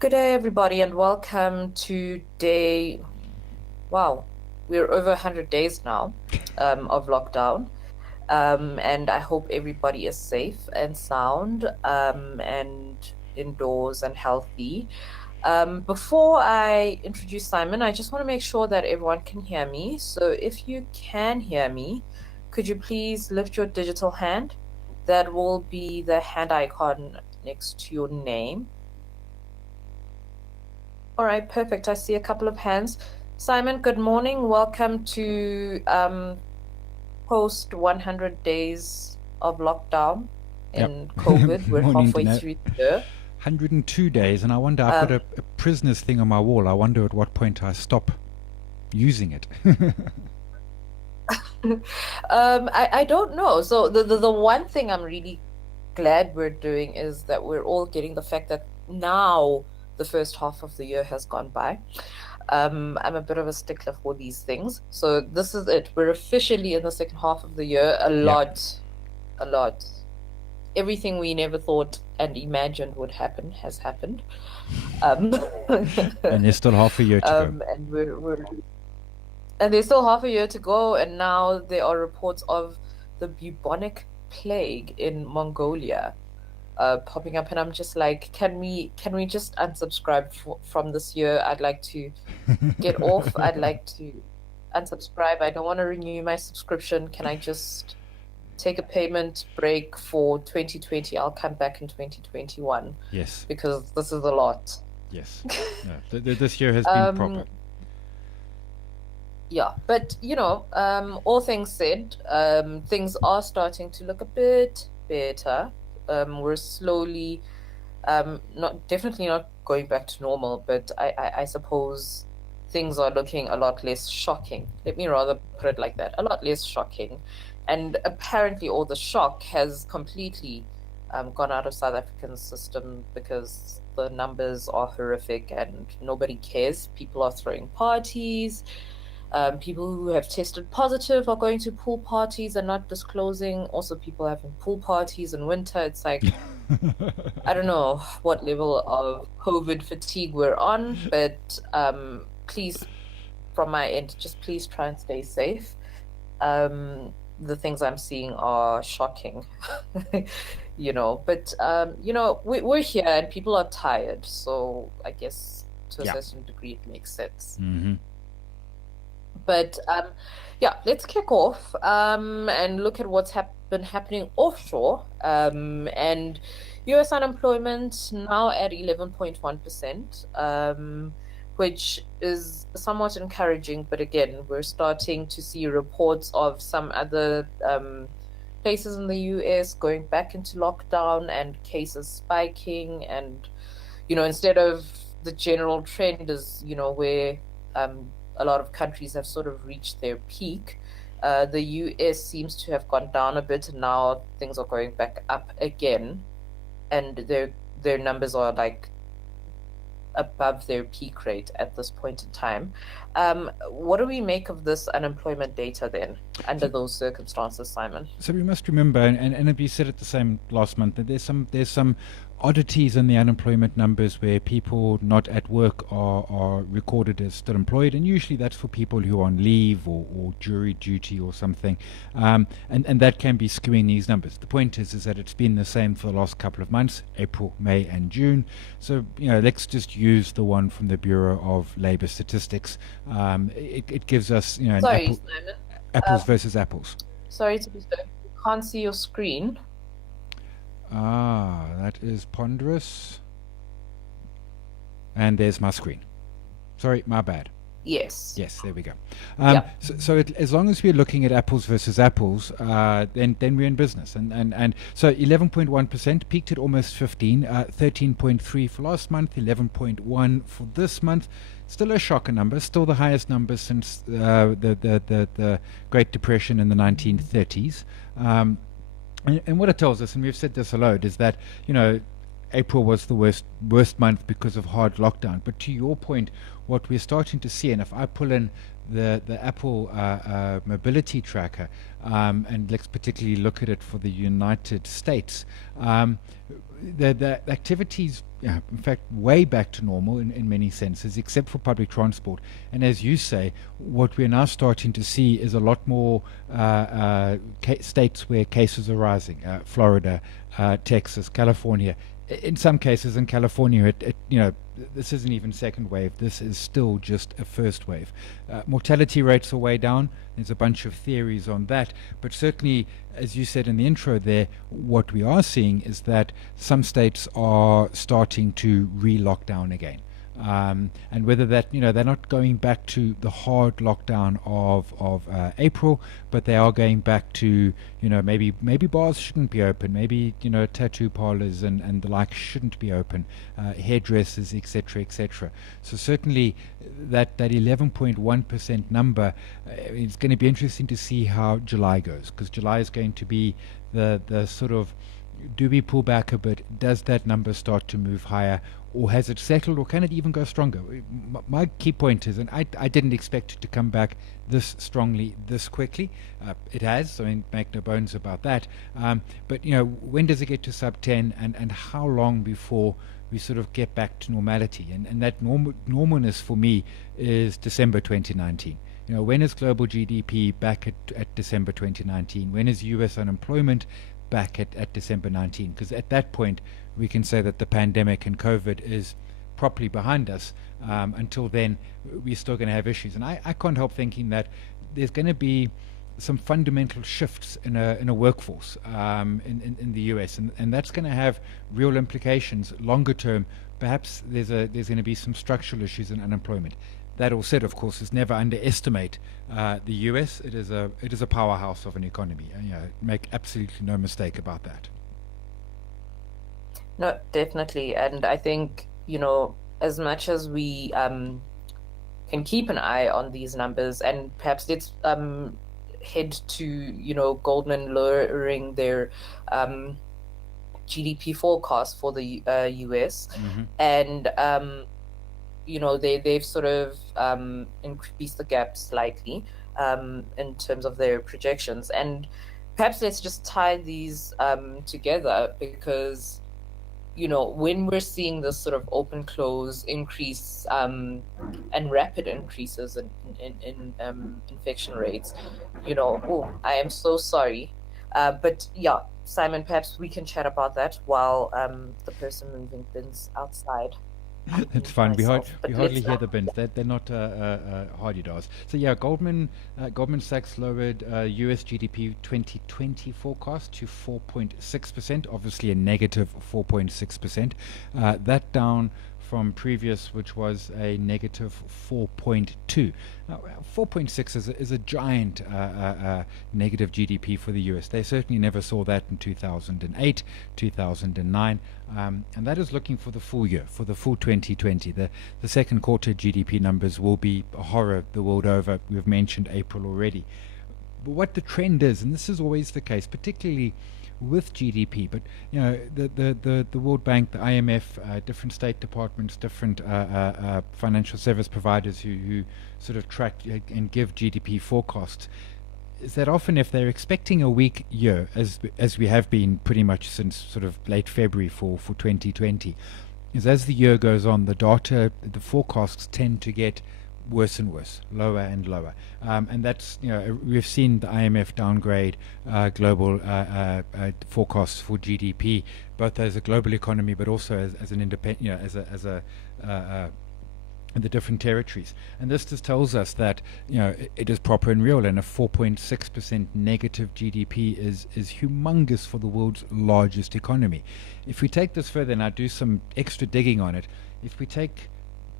Good day, everybody, and welcome to day. Wow, we're over 100 days now of lockdown. And I hope everybody is safe and sound and indoors and healthy. Before I introduce Simon, I just want to make sure that everyone can hear me. So if you can hear me, could you please lift your digital hand? That will be the hand icon next to your name. All right, perfect. I see a couple of hands. Simon, good morning. Welcome to post 100 days of lockdown Yep. in COVID. We're Morning, halfway Dana. through the year. 102 days, and I wonder, I've got Um, a prisoners thing on my wall. I wonder at what point I stop using it. I don't know. So the one thing I'm really glad we're doing is that we're all getting the fact that now the first half of the year has gone by. I'm a bit of a stickler for these things. So this is it. We're officially in the second half of the year. Yep. A lot. Everything we never thought and imagined would happen has happened. Um, And there's still half a year to go. and and there's still half a year to go, and now there are reports of the bubonic plague in Mongolia popping up, and I'm just like, can we just unsubscribe from this year? I'd like to get off. I'd like to unsubscribe. I don't want to renew my subscription. Can I just take a payment break for 2020? I'll come back in 2021 Yes. because this is a lot. Yes. No, this year has been Um, proper. yeah, but all things said, things are starting to look a bit better. We're slowly, not definitely not going back to normal, but I suppose things are looking a lot less shocking. Let me rather put it like that, a lot less shocking. And apparently all the shock has completely gone out of South African's system because the numbers are horrific and nobody cares. People are throwing parties. People who have tested positive are going to pool parties and not disclosing. Also, people having pool parties in winter. It's like, I don't know what level of COVID fatigue we're on, but please, from my end, just please try and stay safe. The things I'm seeing are shocking, but we're here and people are tired, so I guess to a Yeah. certain degree it makes sense. Mm-hmm. But yeah, let's kick off and look at what's been happening offshore. And US unemployment now at 11.1%, which is somewhat encouraging. But again, we're starting to see reports of some other places in the US going back into lockdown and cases spiking. And, instead of the general trend is, where a lot of countries have sort of reached their peak. The US seems to have gone down a bit, and now things are going back up again, and their numbers are like above their peak rate at this point in time. What do we make of this unemployment data then, under So, those circumstances, Simon? so we must remember, and we said it the same last month, that there's some oddities in the unemployment numbers where people not at work are recorded as still employed, and usually that's for people who are on leave or jury duty or something, and that can be skewing these numbers. The point is that it's been the same for the last couple of months, April, May, and June. So let's just use the one from the Bureau of Labor Statistics. It gives us an Sorry, Simon. apples versus apples. Sorry to be so. You can't see your screen. Ah, that is ponderous. And there's my screen. Sorry, my bad. Yes. Yes, there we go. Yeah. As long as we're looking at apples versus apples, then we're in business. And so 11.1% peaked at almost 15, 13.3 for last month, 11.1 for this month. Still a shocker number, still the highest number since the Great Depression in the 1930s. And what it tells us, and we've said this a lot, is that April was the worst month because of hard lockdown. But to your point, what we're starting to see, and if I pull in the Apple mobility tracker, and let's particularly look at it for the United States. The activities, in fact, way back to normal in many senses, except for public transport. And as you say, what we're now starting to see is a lot more states where cases are rising. Florida, Texas, California. In some cases in California, this isn't even second wave. This is still just a first wave. Mortality rates are way down. There's a bunch of theories on that. But certainly, as you said in the intro there, what we are seeing is that some states are starting to re-lock down again. And whether that, they're not going back to the hard lockdown of April, but they are going back to, maybe bars shouldn't be open, maybe, tattoo parlors and the like shouldn't be open, hairdressers, etc., etc. So certainly that 11.1% number, it's going to be interesting to see how July goes, because July is going to be the sort of, do we pull back a bit? Does that number start to move higher? Or has it settled, or can it even go stronger? My key point is, and I didn't expect it to come back this strongly, this quickly. It has, make no bones about that. But, when does it get to sub 10, and how long before we sort of get back to normality? And that normalness for me is December 2019. When is global GDP back at December 2019? When is US unemployment back at December 19? Because at that point we can say that the pandemic and COVID is properly behind us. Until then, we're still going to have issues, and I can't help thinking that there's going to be some fundamental shifts in a workforce in the US, and that's going to have real implications longer term. Perhaps there's going to be some structural issues in unemployment. That all said, of course, is never underestimate the US. It is a powerhouse of an economy. Make absolutely no mistake about that. No, definitely. And I think, as much as we can keep an eye on these numbers, and perhaps let's head to, Goldman lowering their GDP forecast for the US. Mm-hmm. And, they've sort of increased the gap slightly in terms of their projections. And perhaps let's just tie these together, because when we're seeing this sort of open close increase and rapid increases in infection rates, I am so sorry. But yeah, Simon, perhaps we can chat about that while the person moving bins outside. It's fine. We hardly hear the bins. They're not hardy doors. So yeah, Goldman Sachs lowered US GDP 2020 forecast to 4.6%. Obviously a negative 4.6%. That down from previous, which was a negative 4.2. Now, 4.6 is a giant negative GDP for the US. They certainly never saw that in 2008, 2009, and that is looking for the full year, for the full 2020. The second quarter GDP numbers will be a horror the world over. We've mentioned April already. But what the trend is, and this is always the case, particularly with GDP, but the World Bank, the IMF, different state departments, different financial service providers who sort of track and give GDP forecasts, is that often if they're expecting a weak year, as we have been pretty much since sort of late February for 2020, is as the year goes on, the forecasts tend to get worse and worse, lower and lower, and that's we've seen the IMF downgrade global forecasts for GDP, both as a global economy, but also as an independent, as a the different territories. And this just tells us that it is proper and real, and a 4.6% negative GDP is humongous for the world's largest economy. If we take this further, and I do some extra digging on it, if we take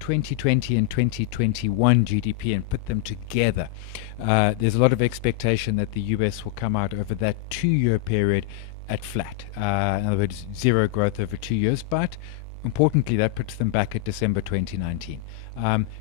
2020 and 2021 GDP and put them together, there's a lot of expectation that the US will come out over that 2-year period at flat. In other words, zero growth over 2 years, but importantly, that puts them back at December 2019.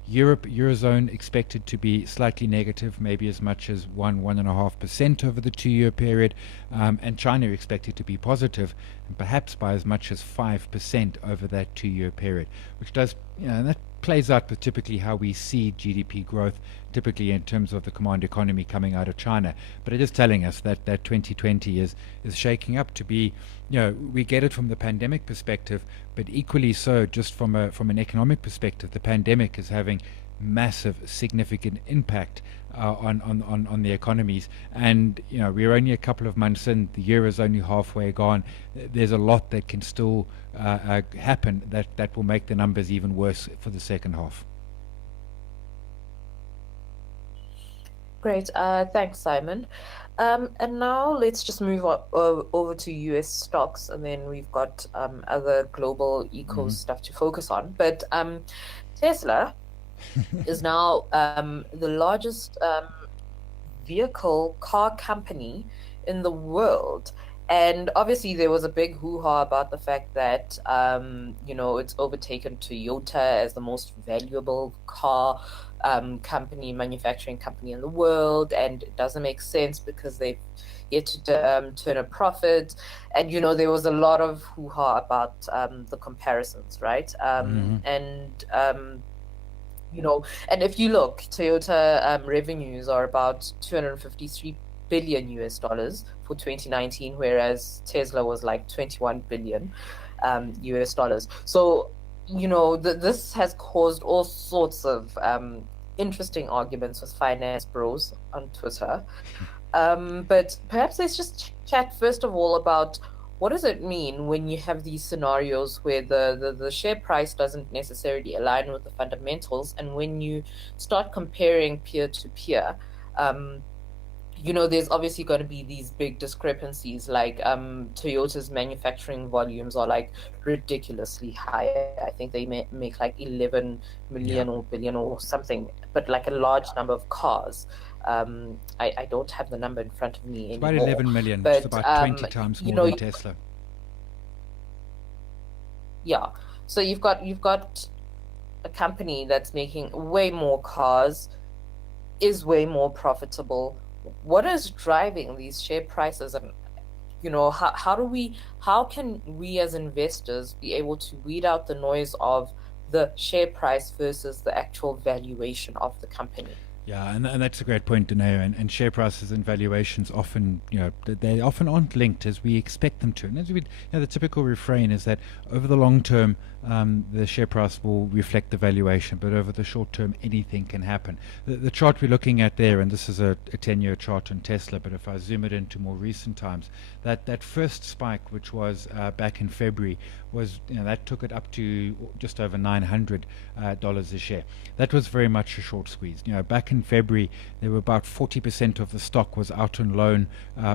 Europe, Eurozone expected to be slightly negative, maybe as much as 1.5% over the 2-year period, and China expected to be positive, and perhaps by as much as 5% over that 2-year period, which does, that plays out with typically how we see GDP growth, typically in terms of the command economy coming out of China. But it is telling us that 2020 is shaking up to be, we get it from the pandemic perspective, but equally so just from an economic perspective, the pandemic is having massive, significant impact on the economies. And we're only a couple of months in. The year is only halfway gone. There's a lot that can still happen that will make the numbers even worse for the second half. Great. Thanks, Simon. And now let's just move over to US stocks, and then we've got other global eco stuff to focus on. But Tesla is now the largest vehicle car company in the world. And obviously there was a big hoo-ha about the fact that, it's overtaken Toyota as the most valuable car manufacturing company in the world. And it doesn't make sense because they've yet to turn a profit. And, there was a lot of hoo-ha about the comparisons, right? And if you look, Toyota revenues are about 253 billion US dollars for 2019, whereas Tesla was like 21 billion US dollars. So, this has caused all sorts of interesting arguments with finance bros on Twitter. But perhaps let's just chat first of all about what does it mean when you have these scenarios where the share price doesn't necessarily align with the fundamentals, and when you start comparing peer to peer, there's obviously going to be these big discrepancies, like Toyota's manufacturing volumes are like ridiculously high. I think they make like 11 million or billion or something, but like a large number of cars. I don't have the number in front of me anymore. About 11 million, but, which is about 20 times more than Tesla. Yeah. So you've got a company that's making way more cars, is way more profitable. What is driving these share prices? And how can we as investors be able to weed out the noise of the share price versus the actual valuation of the company? Yeah, and that's a great point, Danae. And share prices and valuations often, they often aren't linked as we expect them to. And as the typical refrain is that over the long term, the share price will reflect the valuation, but over the short term, anything can happen. The chart we're looking at there, and this is a 10-year chart on Tesla, but if I zoom it into more recent times, that first spike, which was back in February, was that took it up to just over $900 a share. That was very much a short squeeze. Back in February, there were about 40% of the stock was out on loan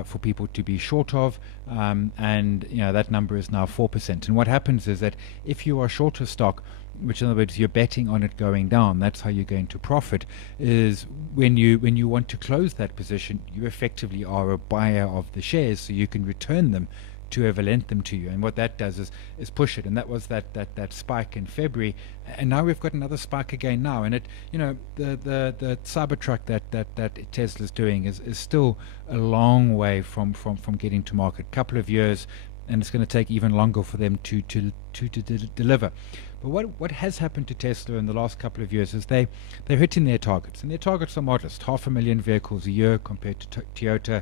for people to be short of, and that number is now 4%. And what happens is that if you are short of stock, which in other words you're betting on it going down, that's how you're going to profit, is when you want to close that position, you effectively are a buyer of the shares, so you can return them to whoever lent them to you. And what that does is push it. And that was that spike in February, and now we've got another spike again now. And the Cybertruck that Tesla's doing is still a long way from getting to market. Couple of years, and it's going to take even longer for them to deliver. But what has happened to Tesla in the last couple of years is they're hitting their targets, and their targets are modest: 500,000 vehicles a year compared to Toyota,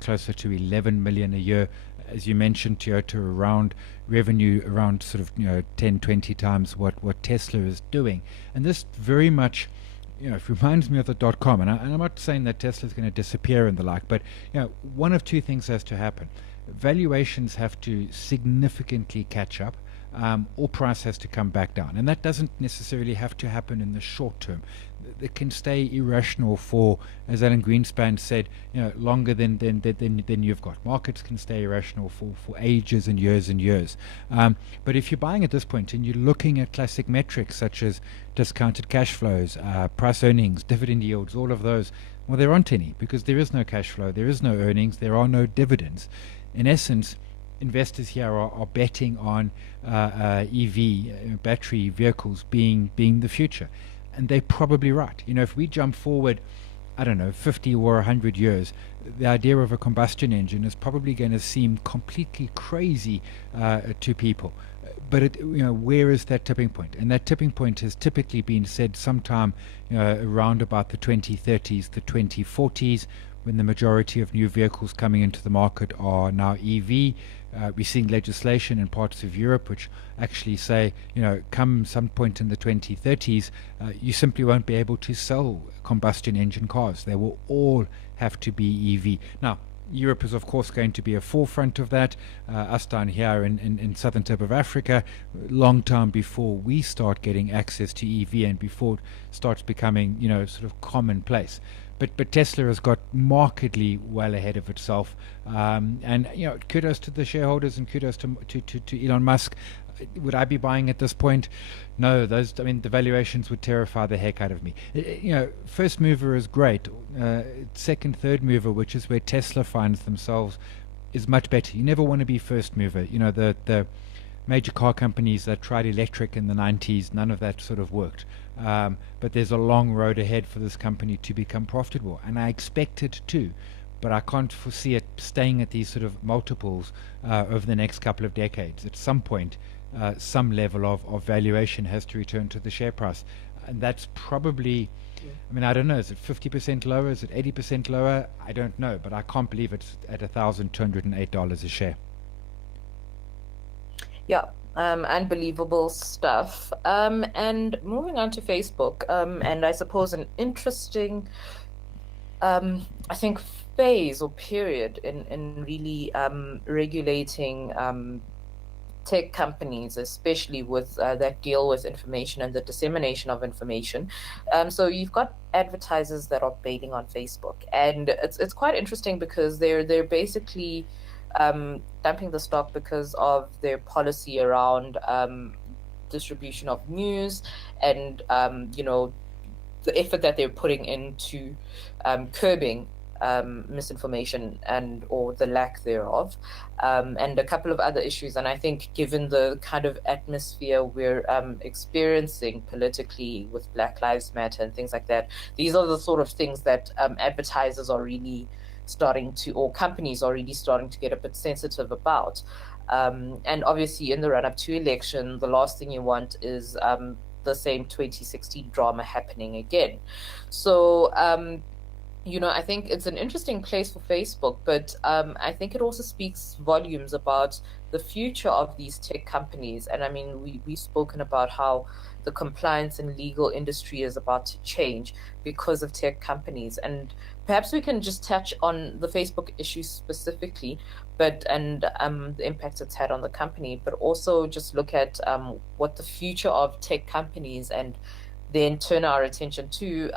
closer to 11 million a year. As you mentioned, Toyota around revenue around sort of 10, 20 times what Tesla is doing, and this very much it reminds me of the .com. And I'm not saying that Tesla is going to disappear and the like, but one of two things has to happen: valuations have to significantly catch up, or price has to come back down. And that doesn't necessarily have to happen in the short term. It can stay irrational for, as Alan Greenspan said, longer than you've got. Markets can stay irrational for ages and years and years. But if you're buying at this point and you're looking at classic metrics such as discounted cash flows, price earnings, dividend yields, all of those, well, there aren't any, because there is no cash flow, there is no earnings, there are no dividends. In essence, investors here are betting on EV, battery vehicles being the future. And they're probably right. If we jump forward, 50 or 100 years, the idea of a combustion engine is probably going to seem completely crazy to people. But where is that tipping point? And that tipping point has typically been said sometime around about the 2030s, the 2040s, when the majority of new vehicles coming into the market are now EV. We're seeing legislation in parts of Europe which actually say, come some point in the 2030s, you simply won't be able to sell combustion engine cars. They will all have to be EV. Now, Europe is, of course, going to be a forefront of that. Us down here in southern tip of Africa, long time before we start getting access to EV and before it starts becoming, sort of commonplace. But Tesla has got markedly well ahead of itself. And kudos to the shareholders and kudos to Elon Musk. Would I be buying at this point? No, the valuations would terrify the heck out of me. First mover is great. Second, third mover, which is where Tesla finds themselves, is much better. You never want to be first mover. The major car companies that tried electric in the 90s, none of that sort of worked. But there's a long road ahead for this company to become profitable, and I expect it to. But I can't foresee it staying at these sort of multiples over the next couple of decades. At some point, some level of valuation has to return to the share price. And that's probably, I don't know, is it 50% lower? Is it 80% lower? I don't know, but I can't believe it's at $1,208 a share. Yeah, unbelievable stuff. And moving on to Facebook, and I suppose an interesting, I think, phase or period in really regulating tech companies, especially with that deal with information and the dissemination of information. So you've got advertisers that are baiting on Facebook, and it's quite interesting because they're basically dumping the stock because of their policy around distribution of news and the effort that they're putting into curbing misinformation and or the lack thereof, and a couple of other issues. And I think given the kind of atmosphere we're experiencing politically with Black Lives Matter and things like that, these are the sort of things that advertisers are really starting to, or companies are really starting to get a bit sensitive about. And obviously in the run-up to election, the last thing you want is the same 2016 drama happening again. So I think it's an interesting place for Facebook, but I think it also speaks volumes about the future of these tech companies. And we've spoken about how the compliance and legal industry is about to change because of tech companies. And perhaps we can just touch on the Facebook issue specifically, and the impact it's had on the company, but also just look at what the future of tech companies, and then turn our attention to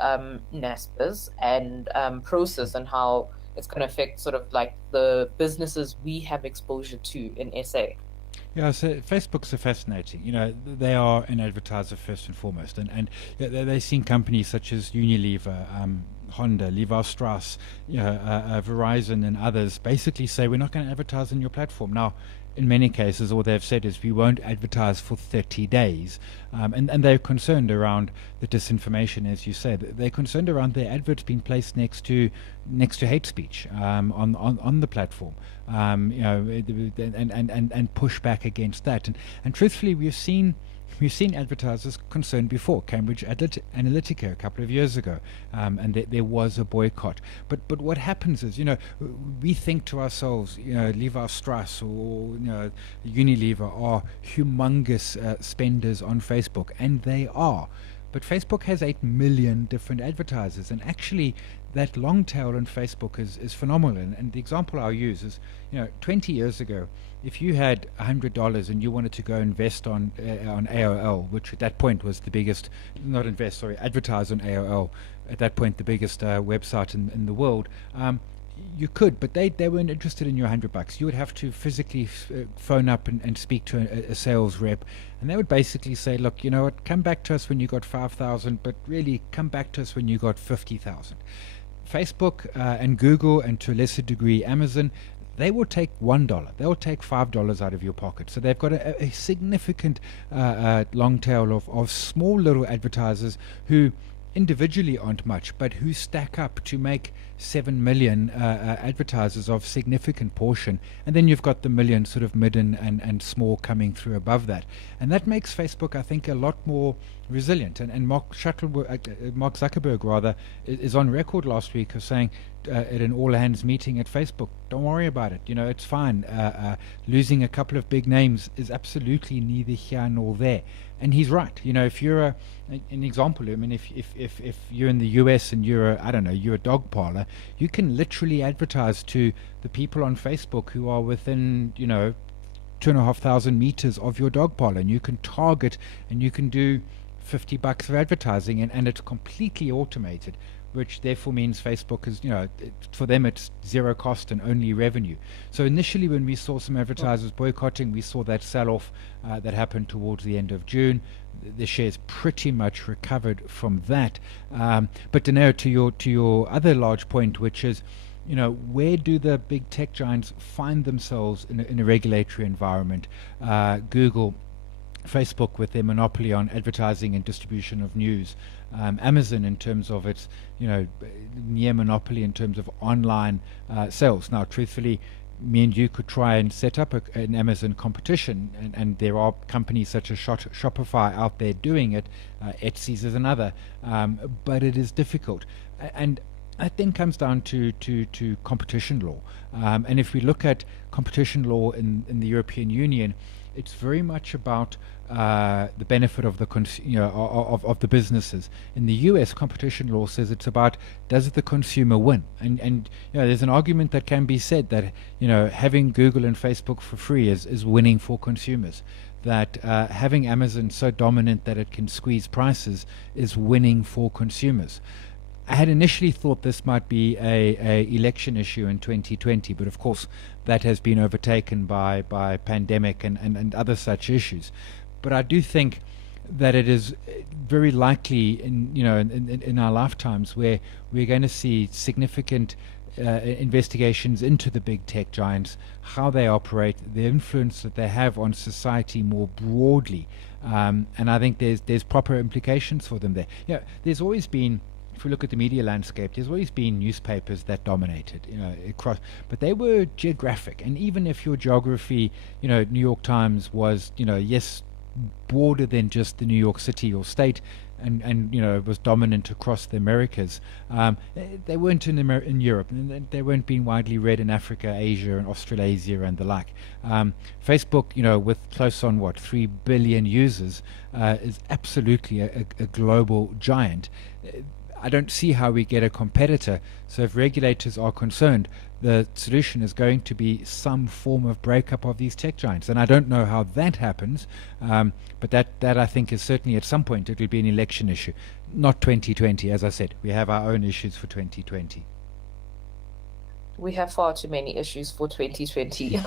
NASPers and Process and how it's going to affect sort of like the businesses we have exposure to in SA. Yeah, so Facebook's fascinating. They are an advertiser first and foremost, and they've seen companies such as Unilever, Honda, Levi Strauss, Verizon, and others basically say we're not going to advertise on your platform. Now, in many cases, all they've said is we won't advertise for 30 days. And they're concerned around the disinformation, as you said. They're concerned around their adverts being placed next to hate speech on the platform, and push back against that. And truthfully, we've seen advertisers concerned before. Cambridge Analytica a couple of years ago, and there was a boycott. But what happens is, we think to ourselves, Levi Strauss or Unilever are humongous spenders on Facebook, and they are. But Facebook has 8 million different advertisers, and actually that long tail on Facebook is phenomenal. And the example I'll use is, 20 years ago, if you had $100 and you wanted to go invest on AOL, which at that point was the biggest, advertise on AOL, at that point the biggest website in the world, you could, but they weren't interested in your $100. You would have to physically phone up and speak to a sales rep, and they would basically say, look, you know what, come back to us when you got 5,000, but really come back to us when you got 50,000. Facebook and Google, and to a lesser degree Amazon, they will take $1. They will take $5 out of your pocket. So they've got a significant long tail of small little advertisers who individually aren't much, but who stack up to make 7 million advertisers of significant portion. And then you've got the million sort of mid and small coming through above that. And that makes Facebook, I think, a lot more resilient. And Mark Zuckerberg, rather, is on record last week of saying at an all-hands meeting at Facebook, don't worry about it. It's fine. Losing a couple of big names is absolutely neither here nor there. And he's right. If you're an example, I mean, if you're in the US and you're a dog parlor, you can literally advertise to the people on Facebook who are within, 2,500 meters of your dog parlor, and you can target and you can do $50 of advertising, and it's completely automated, which therefore means Facebook is, for them it's zero cost and only revenue. So initially when we saw some advertisers boycotting, we saw that sell-off that happened towards the end of June. The shares pretty much recovered from that. But Danero, to your other large point, which is, where do the big tech giants find themselves in a regulatory environment? Google, Facebook with their monopoly on advertising and distribution of news, Amazon in terms of its near monopoly in terms of online sales. Now, truthfully, me and you could try and set up an Amazon competition, and there are companies such as Shopify out there doing it. Etsy's is another, but it is difficult, and that then comes down to competition law. And if we look at competition law in the European Union, it's very much about the benefit of the of the businesses. In the US, competition law says it's about, does the consumer win? And there's an argument that can be said that having Google and Facebook for free is winning for consumers. That having Amazon so dominant that it can squeeze prices is winning for consumers. I had initially thought this might be a election issue in 2020, but of course that has been overtaken by pandemic and other such issues. But I do think that it is very likely in our lifetimes where we're going to see significant investigations into the big tech giants, how they operate, the influence that they have on society more broadly, and I think there's proper implications for them there. There's always been, if we look at the media landscape, there's always been newspapers that dominated, across, but they were geographic. And even if your geography, New York Times was, yes, broader than just the New York City or state, and was dominant across the Americas, they weren't in Europe, and they weren't being widely read in Africa, Asia, and Australasia and the like. Facebook, with close on 3 billion users, is absolutely a global giant. I don't see how we get a competitor. So if regulators are concerned, the solution is going to be some form of breakup of these tech giants. And I don't know how that happens, but that I think is certainly at some point it will be an election issue. Not 2020, as I said. We have our own issues for 2020. We have far too many issues for 2020.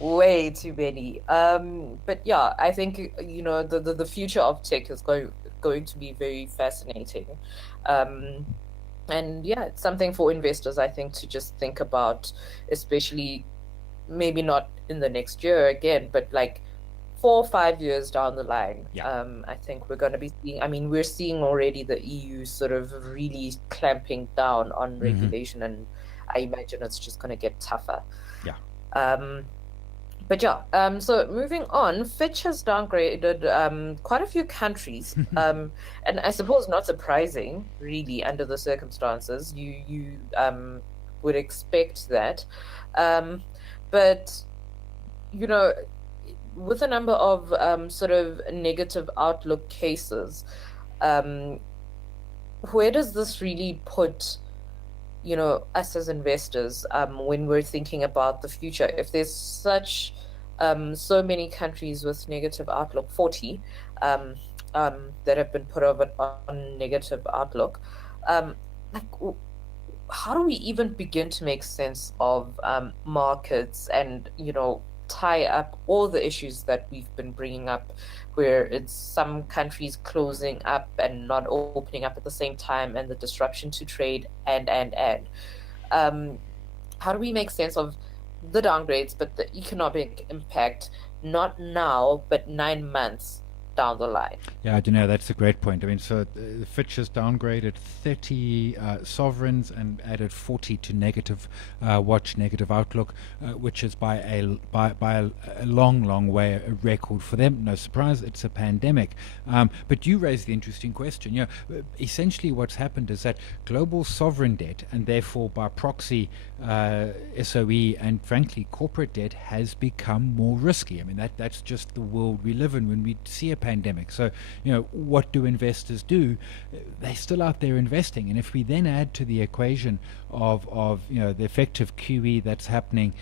Way too many. But yeah, I think the future of tech is going to be very fascinating. And yeah, it's something for investors, I think, to just think about, especially maybe not in the next year again, but like 4 or 5 years down the line. Yeah. I think we're going to be seeing, we're seeing already the EU sort of really clamping down on regulation, and I imagine it's just going to get tougher. Yeah. But yeah, so moving on, Fitch has downgraded quite a few countries, and I suppose not surprising, really, under the circumstances. You would expect that, but with a number of sort of negative outlook cases, where does this really put us as investors when we're thinking about the future? If there's so many countries with negative outlook, 40 that have been put over on negative outlook, how do we even begin to make sense of markets and tie up all the issues that we've been bringing up, where it's some countries closing up and not opening up at the same time, and the disruption to trade and how do we make sense of the downgrades, but the economic impact, not now, but 9 months down the line. Yeah, I don't know. That's a great point. I mean, so Fitch has downgraded 30 sovereigns and added 40 to negative watch, negative outlook, which is by a long, long way a record for them. No surprise, it's a pandemic. But you raised the interesting question. Essentially, what's happened is that global sovereign debt, and therefore by proxy SOE and frankly corporate debt, has become more risky. I mean, that's just the world we live in when we see a pandemic. So, what do investors do? They're still out there investing. And if we then add to the equation of the effective QE that's happening,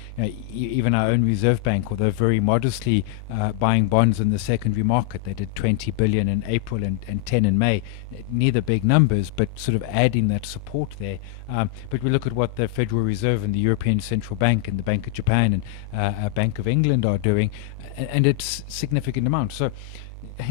even our own Reserve Bank, although very modestly buying bonds in the secondary market, they did 20 billion in April and 10 in May. Neither big numbers, but sort of adding that support there. But we look at what the Federal Reserve and the European Central Bank and the Bank of Japan and Bank of England are doing, and it's significant amounts. So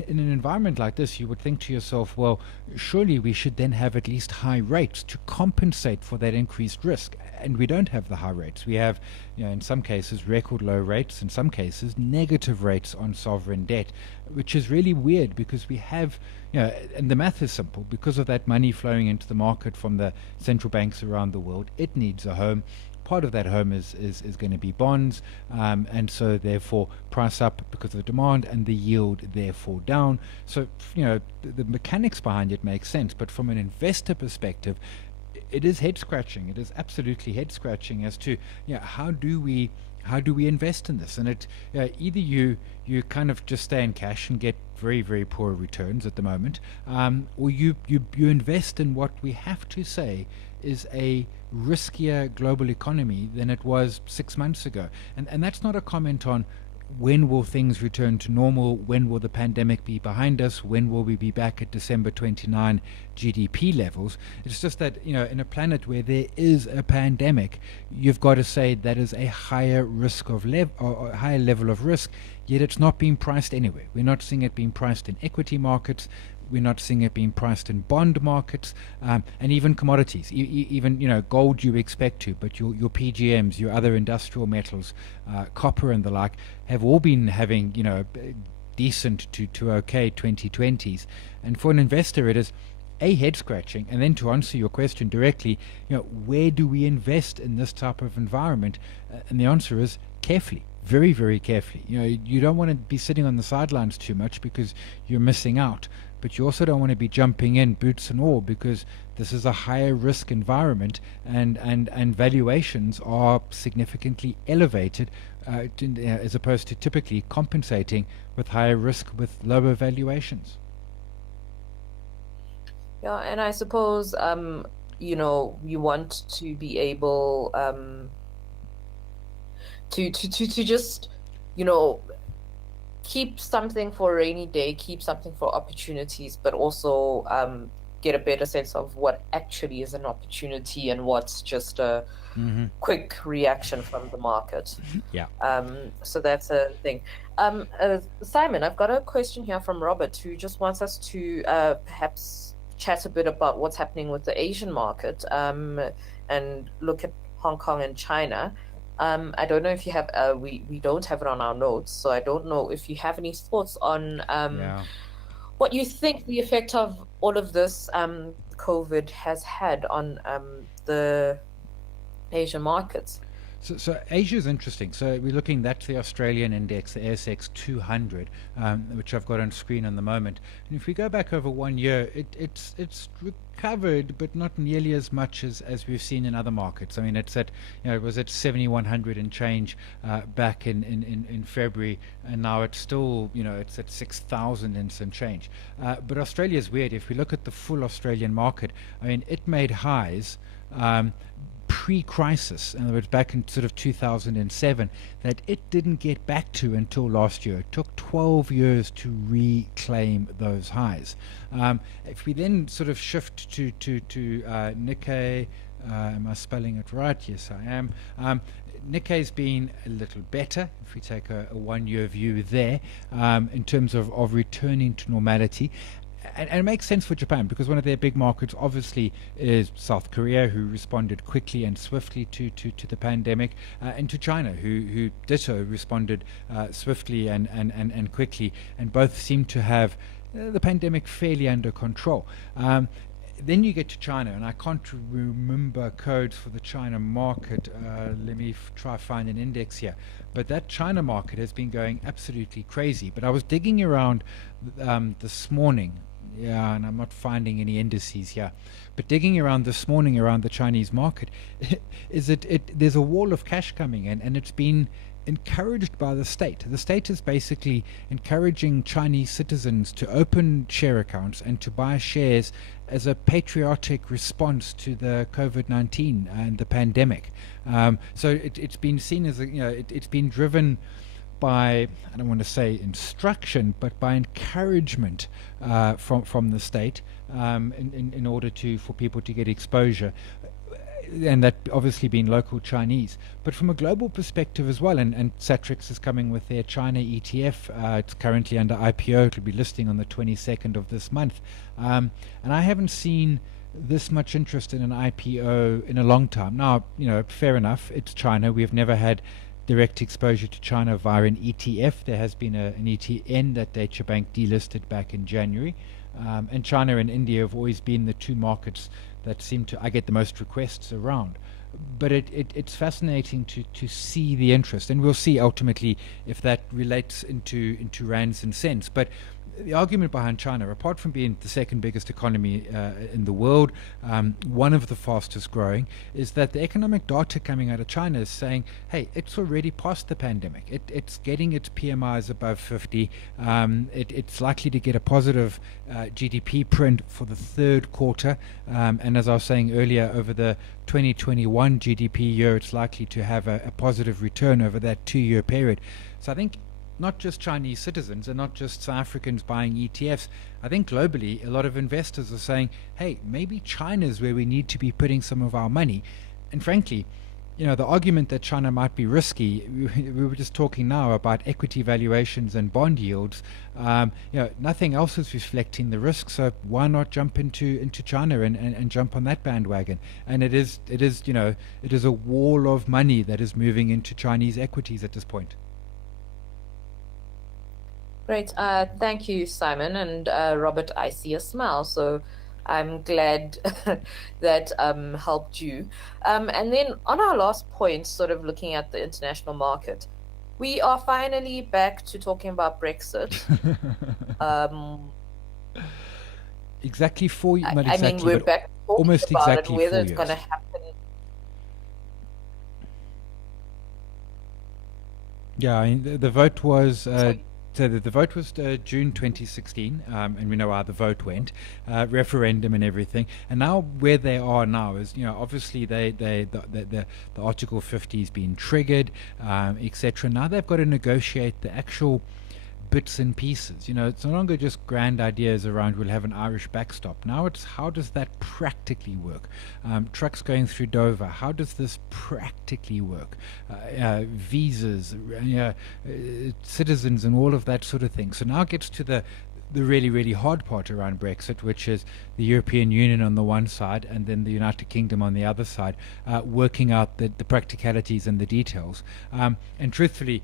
in an environment like this, you would think to yourself, well, surely we should then have at least high rates to compensate for that increased risk. And we don't have the high rates. We have, in some cases, record low rates, in some cases, negative rates on sovereign debt, which is really weird because we have, and the math is simple. Because of that money flowing into the market from the central banks around the world, it needs a home. Part of that home is going to be bonds, and so therefore price up because of the demand, and the yield therefore down. So the mechanics behind it makes sense, but from an investor perspective, it is head scratching. It is absolutely head scratching as to how do we invest in this? And it either you kind of just stay in cash and get very, very poor returns at the moment, or you invest in what we have to say is a riskier global economy than it was 6 months ago. And that's not a comment on when will things return to normal, when will the pandemic be behind us, when will we be back at December 29 GDP levels. It's just that, in a planet where there is a pandemic, you've got to say that is a higher risk of or a higher level of risk, yet it's not being priced anywhere. We're not seeing it being priced in equity markets. We're not seeing it being priced in bond markets, and even commodities. Even gold you expect to, but your PGMs, your other industrial metals, copper and the like, have all been having decent to okay 2020s. And for an investor, it is a head scratching. And then to answer your question directly, where do we invest in this type of environment? And the answer is carefully. Very, very carefully. You don't want to be sitting on the sidelines too much because you're missing out. But you also don't want to be jumping in boots and all because this is a higher risk environment, and valuations are significantly elevated as opposed to typically compensating with higher risk with lower valuations. Yeah, and I suppose you want to be able to just keep something for a rainy day, keep something for opportunities, but also get a better sense of what actually is an opportunity and what's just a quick reaction from the market. Yeah. So that's a thing. Simon, I've got a question here from Robert, who just wants us to perhaps chat a bit about what's happening with the Asian market, and look at Hong Kong and China. I don't know if you have, we don't have it on our notes, so I don't know if you have any thoughts on what you think the effect of all of this COVID has had on the Asian markets. So Asia is interesting. So we're looking, that's the Australian index, the ASX 200, which I've got on screen in the moment. And if we go back over 1 year, it's recovered, but not nearly as much as we've seen in other markets. I mean, it's at, it was at 7,100 and change back in February, and now it's still, it's at 6,000 and some change. But Australia is weird. If we look at the full Australian market, I mean, it made highs pre-crisis, in other words, back in sort of 2007, that it didn't get back to until last year. It took 12 years to reclaim those highs. If we then sort of shift to Nikkei, am I spelling it right? Yes, I am. Nikkei's been a little better if we take a 1 year view there, in terms of returning to normality. And it makes sense for Japan because one of their big markets obviously is South Korea, who responded quickly and swiftly to the pandemic, and to China, who ditto responded swiftly and quickly, and both seem to have the pandemic fairly under control. Then you get to China, and I can't remember codes for the China market. Let me try find an index here. But that China market has been going absolutely crazy. But I was digging around this morning, yeah, and I'm not finding any indices here. But digging around this morning around the Chinese market, there's a wall of cash coming in, and it's been encouraged by the state. The state is basically encouraging Chinese citizens to open share accounts and to buy shares as a patriotic response to the COVID-19 and the pandemic. So it's been seen as it's been driven by, I don't want to say instruction, but by encouragement from the state in order for people to get exposure. And that obviously being local Chinese, but from a global perspective as well. And Satrix is coming with their China ETF. It's currently under IPO. It'll be listing on the 22nd of this month. And I haven't seen this much interest in an IPO in a long time. Now, fair enough. It's China. We have never had direct exposure to China via an ETF. There has been an ETN that Deutsche Bank delisted back in January. And China and India have always been the two markets that seem to, I get the most requests around. But it's fascinating to see the interest, and we'll see ultimately if that relates into rands and cents. But the argument behind China, apart from being the second biggest economy in the world, one of the fastest growing, is that the economic data coming out of China is saying, hey, it's already past the pandemic. It's getting its PMIs above 50. It's likely to get a positive GDP print for the third quarter. And as I was saying earlier, over the 2021 GDP year, it's likely to have a positive return over that 2-year period. So I think not just Chinese citizens and not just South Africans buying ETFs. I think globally, a lot of investors are saying, hey, maybe China's where we need to be putting some of our money. And frankly, the argument that China might be risky, we were just talking now about equity valuations and bond yields. Nothing else is reflecting the risk, so why not jump into China and jump on that bandwagon? And it is a wall of money that is moving into Chinese equities at this point. Great. Thank you, Simon. And Robert, I see a smile, so I'm glad that helped you. And then on our last point, sort of looking at the international market, we are finally back to talking about Brexit. Exactly 4 years. I mean, we're back almost about exactly it, whether 4 it's years. going to happen. Yeah, I mean, the vote was so the vote was June 2016, and we know how the vote went, referendum and everything. And now where they are now is, obviously the Article 50 has been triggered, etc. Now they've got to negotiate the actual bits and pieces. It's no longer just grand ideas around we'll have an Irish backstop. Now it's how does that practically work? Trucks going through Dover, how does this practically work? Visas, citizens and all of that sort of thing. So now it gets to the really, really hard part around Brexit, which is the European Union on the one side and then the United Kingdom on the other side, working out the practicalities and the details. And truthfully,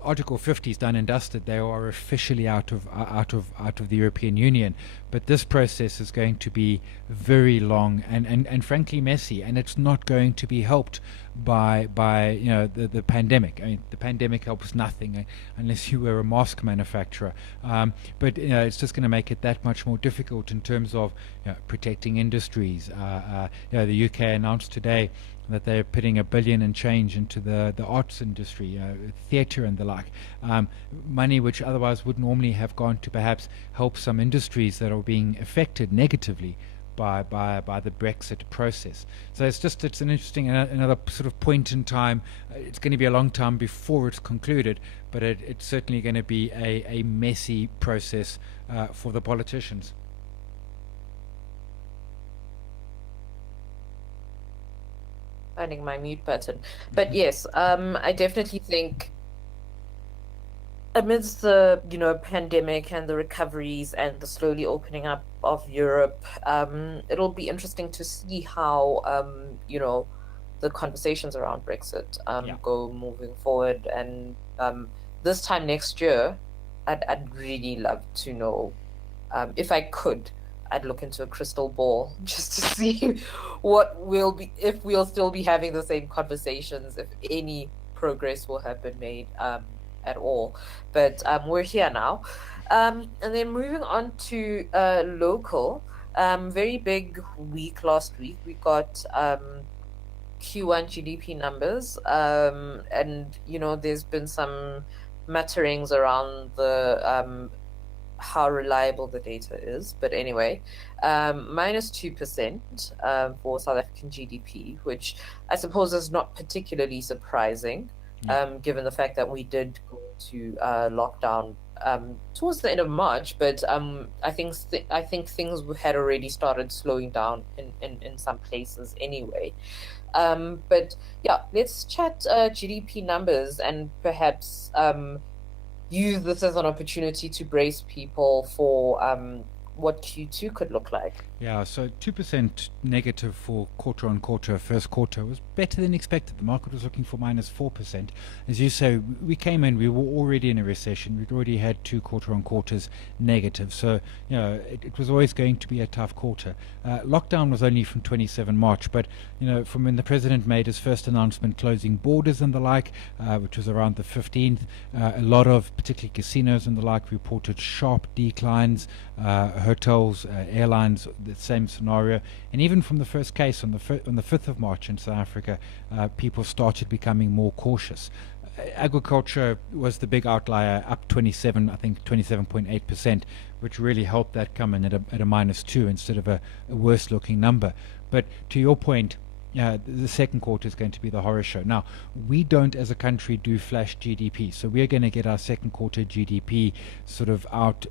Article 50 is done and dusted. They are officially out of the European Union. But this process is going to be very long and frankly messy, and it's not going to be helped by the pandemic. I mean, the pandemic helps nothing unless you were a mask manufacturer. But it's just going to make it that much more difficult in terms of protecting industries. The UK announced today that they're putting $1 billion and change into the arts industry, theatre and the like, money which otherwise would normally have gone to perhaps help some industries that are being affected negatively by the Brexit process. So it's an interesting another sort of point in time. It's going to be a long time before it's concluded, but it's certainly going to be a messy process for the politicians. Finding my mute button. But yes, I definitely think amidst the pandemic and the recoveries and the slowly opening up of Europe, it'll be interesting to see how the conversations around Brexit Yeah. go moving forward. And this time next year, I'd really love to know, if I could, I'd look into a crystal ball just to see what will be, if we'll still be having the same conversations, if any progress will have been made at all. But we're here now. And then moving on to local, very big week last week. We got Q1 GDP numbers, and there's been some mutterings around the how reliable the data is. But anyway, -2% for South African GDP, which I suppose is not particularly surprising, Yeah. given the fact that we did go to lockdown towards the end of March. But I think things had already started slowing down in some places anyway. But yeah, let's chat GDP numbers and perhaps use this as an opportunity to brace people for what Q2 could look like. Yeah, so 2% negative for quarter on quarter, first quarter was better than expected. The market was looking for -4%. As you say, we came in, we were already in a recession. We'd already had two quarter on quarters negative. So, it was always going to be a tough quarter. Lockdown was only from 27 March, but, from when the president made his first announcement closing borders and the like, which was around the 15th, a lot of, particularly casinos and the like, reported sharp declines, hotels, airlines, the same scenario, and even from the first case on the 5th of March in South Africa, people started becoming more cautious. Agriculture was the big outlier, up 27, I think 27.8%, which really helped that come in at a -2 instead of a worse looking number. But to your point, the second quarter is going to be the horror show. Now, we don't as a country do flash GDP, so we're going to get our second quarter GDP sort of out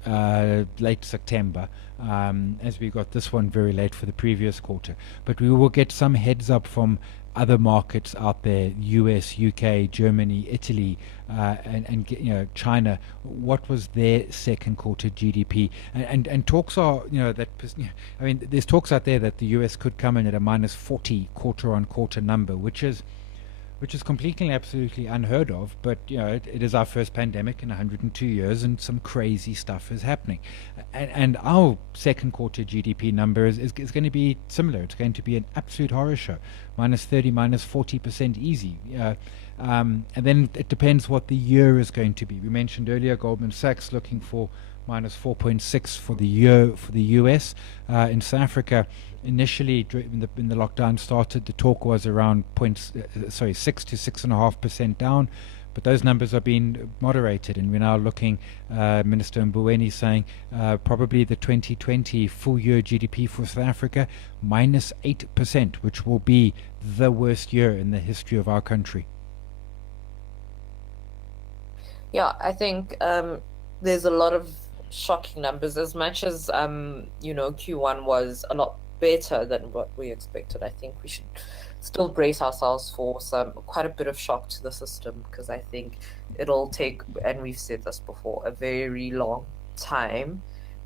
late September, as we got this one very late for the previous quarter. But we will get some heads up from other markets out there, US, UK, Germany, Italy, and China. What was their second quarter GDP? And talks are, I mean, there's talks out there that the US could come in at a -40 quarter on quarter number, which is completely and absolutely unheard of. But it is our first pandemic in 102 years, and some crazy stuff is happening. And our second quarter GDP number is going to be similar. It's going to be an absolute horror show, -30, -40% easy. And then it depends what the year is going to be. We mentioned earlier Goldman Sachs looking for -4.6 for the year for the US. In South Africa, initially when the lockdown started, the talk was around 6 to 6.5% down, but those numbers are being moderated, and we're now looking, Minister Mboweni saying probably the 2020 full year GDP for South Africa -8%, which will be the worst year in the history of our country. Yeah, I think there's a lot of shocking numbers. As much as Q1 was a lot better than what we expected, I think we should still brace ourselves for quite a bit of shock to the system, because I think it'll take, and we've said this before, a very long time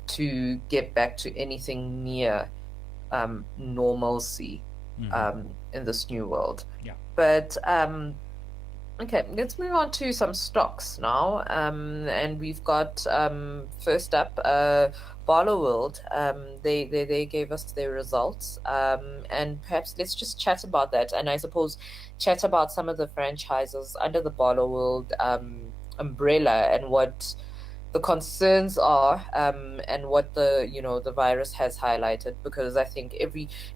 to get back to anything near normalcy in this new world. Yeah. But okay, let's move on to some stocks now. And we've got first up Barloworld. They gave us their results. And perhaps let's just chat about that. And I suppose chat about some of the franchises under the Barloworld umbrella, and what the concerns are, and what the virus has highlighted. Because I think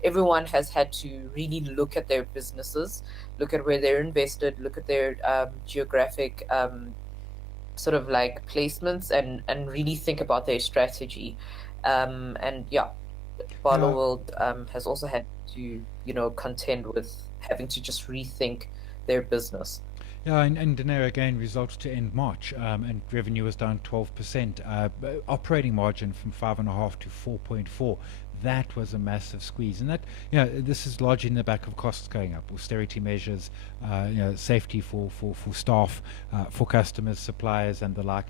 everyone has had to really look at their businesses, look at where they're invested, look at their geographic sort of like placements, and really think about their strategy. And yeah, Barloworld has also had to contend with having to just rethink their business. Yeah, and Dinero again, results to end March, and revenue was down 12%. Operating margin from 5.5 to 4.4. that was a massive squeeze. And that, this is largely in the back of costs going up, austerity measures, safety for staff, for customers, suppliers, and the like.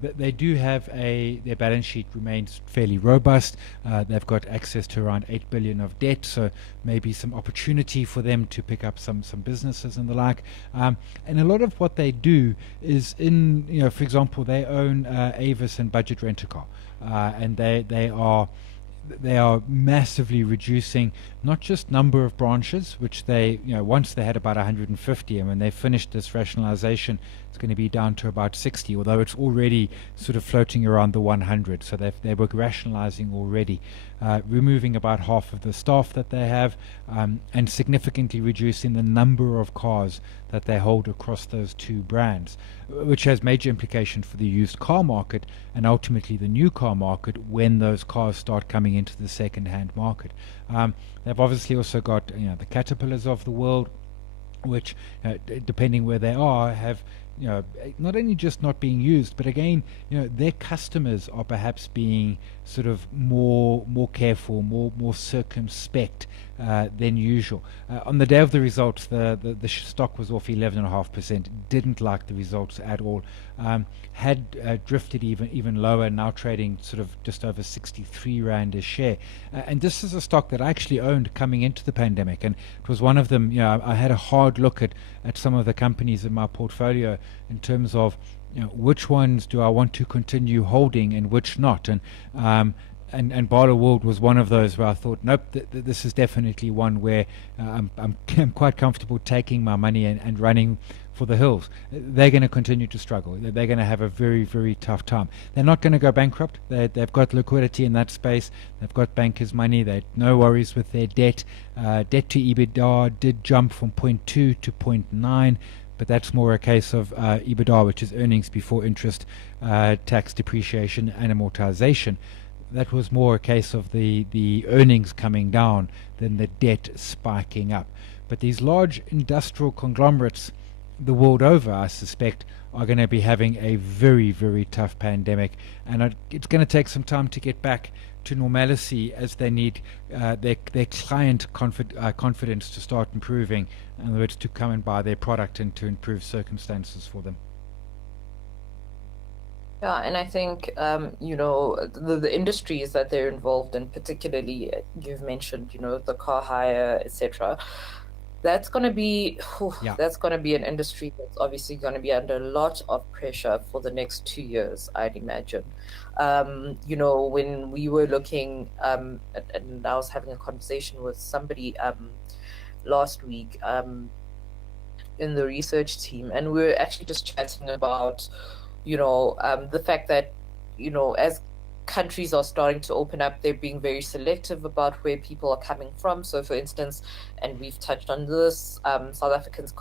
They do have their balance sheet remains fairly robust. They've got access to around 8 billion of debt, so maybe some opportunity for them to pick up some businesses and the like. And a lot of what they do is for example, they own Avis and Budget Rent-A-Car, and they are massively reducing not just number of branches, which they, once they had about 150, and when they finished this rationalization, it's going to be down to about 60, although it's already sort of floating around the 100. So they were rationalizing already, removing about half of the staff that they have, and significantly reducing the number of cars that they hold across those two brands, which has major implications for the used car market and ultimately the new car market when those cars start coming into the second-hand market. They've obviously also got the Caterpillars of the world, which, depending where they are, have not only just not being used, but again, their customers are perhaps being sort of more careful, more circumspect than usual. On the day of the results, the stock was off 11.5%. Didn't like the results at all. Had drifted even lower, now trading sort of just over 63 rand a share. And this is a stock that I actually owned coming into the pandemic, and it was one of them. I had a hard look at some of the companies in my portfolio in terms of which ones do I want to continue holding and which not. And Barloworld was one of those where I thought, nope, this is definitely one where I'm quite comfortable taking my money and running for the hills. They're going to continue to struggle. They're going to have a very, very tough time. They're not going to go bankrupt. They've got liquidity in that space. They've got bankers' money. They no worries with their debt. Debt to EBITDA did jump from 0.2 to 0.9. But that's more a case of EBITDA, which is earnings before interest, tax, depreciation, and amortization. That was more a case of the earnings coming down than the debt spiking up. But these large industrial conglomerates the world over, I suspect, are going to be having a very, very tough pandemic. And it's going to take some time to get back to normalcy as they need their client confidence to start improving. In other words, to come and buy their product and to improve circumstances for them. Yeah, and I think the industries that they're involved in, particularly you've mentioned, the car hire, etc. That's going to be an industry that's obviously going to be under a lot of pressure for the next 2 years, I'd imagine. When we were looking, and I was having a conversation with somebody last week in the research team, and we were actually just chatting about, the fact that, as countries are starting to open up, they're being very selective about where people are coming from. So, for instance, and we've touched on this, South Africans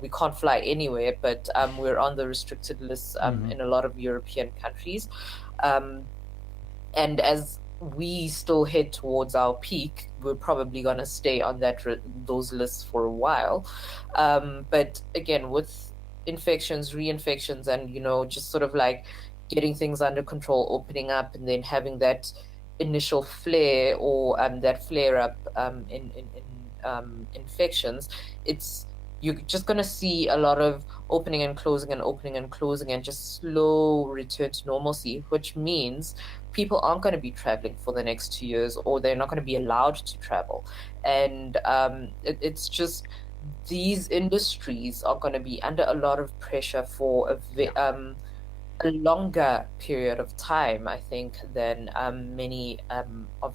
we can't fly anywhere, but we're on the restricted list in a lot of European countries. And as we still head towards our peak, we're probably going to stay on those lists for a while. But again, with infections, reinfections, and, just sort of like getting things under control, opening up, and then having that initial flare or that flare up in infections, you're just going to see a lot of opening and closing and opening and closing and just slow return to normalcy, which means people aren't going to be traveling for the next 2 years, or they're not going to be allowed to travel. And it's just these industries are going to be under a lot of pressure for a longer period of time, I think, than many of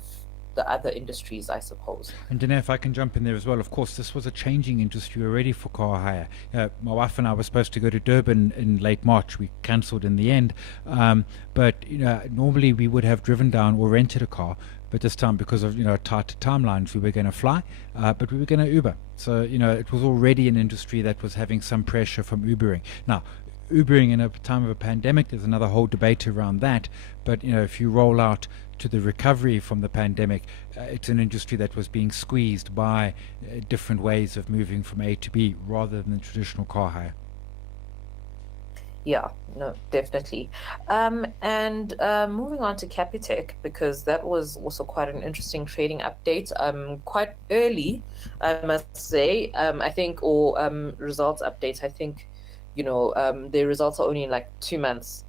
the other industries, I suppose. And Danae, if I can jump in there as well, of course, this was a changing industry already for car hire. My wife and I were supposed to go to Durban in late March. We cancelled in the end. But normally we would have driven down or rented a car. But this time, because of tighter timelines, we were going to fly, but we were going to Uber. So it was already an industry that was having some pressure from Ubering. Now, Ubering in a time of a pandemic, there's another whole debate around that. But if you roll out to the recovery from the pandemic, it's an industry that was being squeezed by different ways of moving from A to B rather than traditional car hire. Yeah, no, definitely. And moving on to Capitec, because that was also quite an interesting trading update. Quite early, I must say. I think, or results updates. I think, their results are only in like 2 months.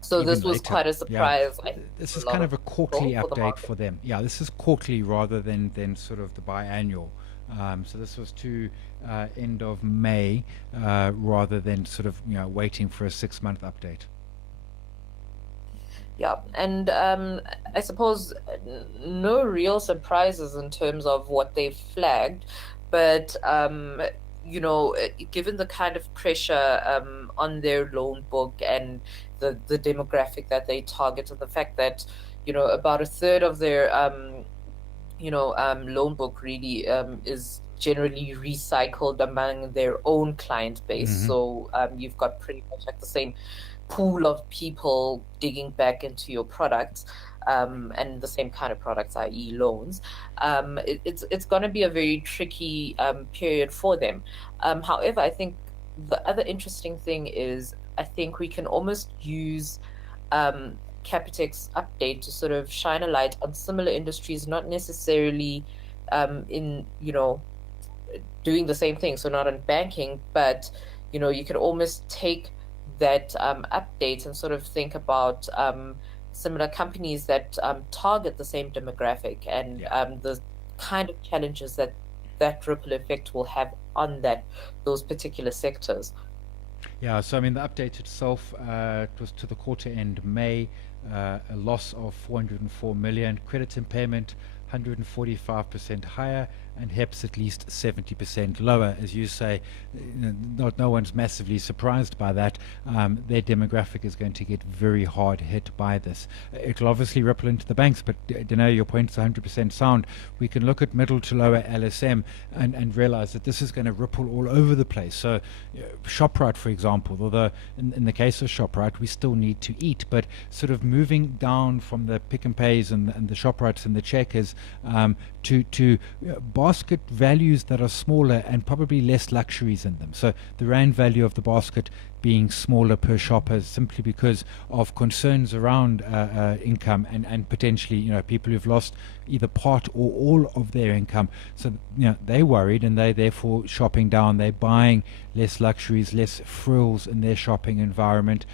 So Even this was later. quite a Yeah, surprise, I think, this for is a lot kind of of a quarterly people, for the update market. for them. Yeah, this is quarterly rather than sort of the biannual. So this was to end of May rather than sort of waiting for a 6 month update. Yeah, and I suppose no real surprises in terms of what they flagged, but given the kind of pressure on their loan book and the demographic that they target, and the fact that about a third of their loan book really is generally recycled among their own client base. Hmm. So you've got pretty much like the same pool of people digging back into your products, and the same kind of products, i.e., loans. It's going to be a very tricky period for them. However, I think the other interesting thing is I think we can almost use Capitec's update to sort of shine a light on similar industries, not necessarily in doing the same thing, so not in banking, but you can almost take that update and sort of think about similar companies that target the same demographic, and Yeah. the kind of challenges that that ripple effect will have on those particular sectors. Yeah, so I mean, the update itself, it was to the quarter end May, a loss of 404 million, credit impairment 145% higher, and HEPS at least 70% lower. As you say, no one's massively surprised by that. Their demographic is going to get very hard hit by this. It'll obviously ripple into the banks, but your point's 100% sound. We can look at middle to lower LSM and realize that this is going to ripple all over the place. So, ShopRite, for example, although in the case of ShopRite, we still need to eat, but sort of moving down from the Pick and Pays and the ShopRites and the Checkers to basket values that are smaller and probably less luxuries in them. So the rand value of the basket being smaller per shopper simply because of concerns around income and potentially people who've lost either part or all of their income. So they're worried and they therefore shopping down. They're buying less luxuries, less frills in their shopping environment.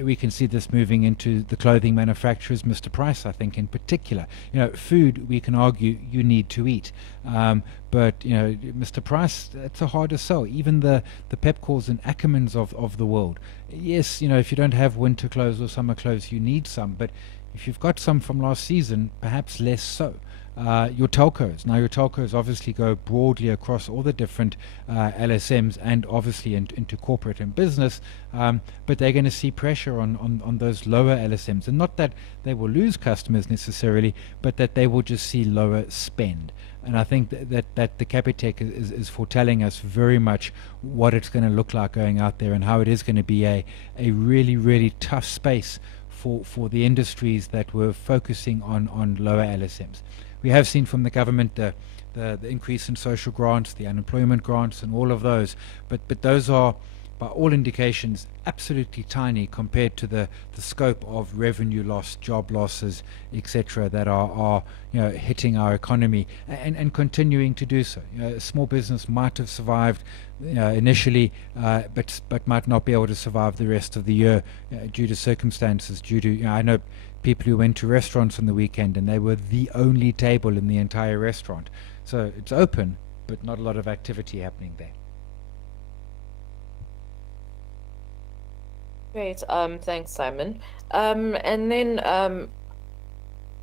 We can see this moving into the clothing manufacturers, Mr. Price, I think in particular. Food, we can argue you need to eat. But Mr. Price, it's a harder sell. Even the Pepcors and Ackermans of the world. Yes, if you don't have winter clothes or summer clothes, you need some. But if you've got some from last season, perhaps less so. Your telcos obviously go broadly across all the different LSMs and obviously into corporate and business, but they're going to see pressure on those lower LSMs, and not that they will lose customers necessarily, but that they will just see lower spend. And I think that the Capitec is foretelling us very much what it's going to look like going out there, and how it is going to be a really, really tough space for the industries that were focusing on lower LSMs. We have seen from the government the increase in social grants, the unemployment grants, and all of those, but those are, by all indications, absolutely tiny compared to the scope of revenue loss, job losses, etc., that are hitting our economy and continuing to do so. Small business might have survived initially, but might not be able to survive the rest of the year due to circumstances. Due to I know people who went to restaurants on the weekend and they were the only table in the entire restaurant. So it's open, but not a lot of activity happening there. Great. Thanks, Simon. And then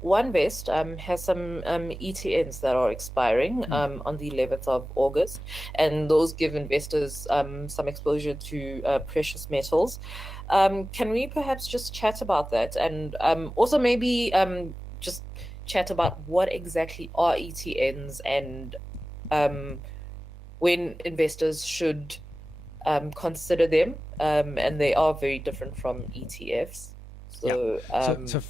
OneVest has some ETNs that are expiring on the 11th of August, and those give investors some exposure to precious metals. Can we perhaps just chat about that, and also maybe just chat about what exactly are ETNs, and when investors should consider them, and they are very different from ETFs. Yeah. So,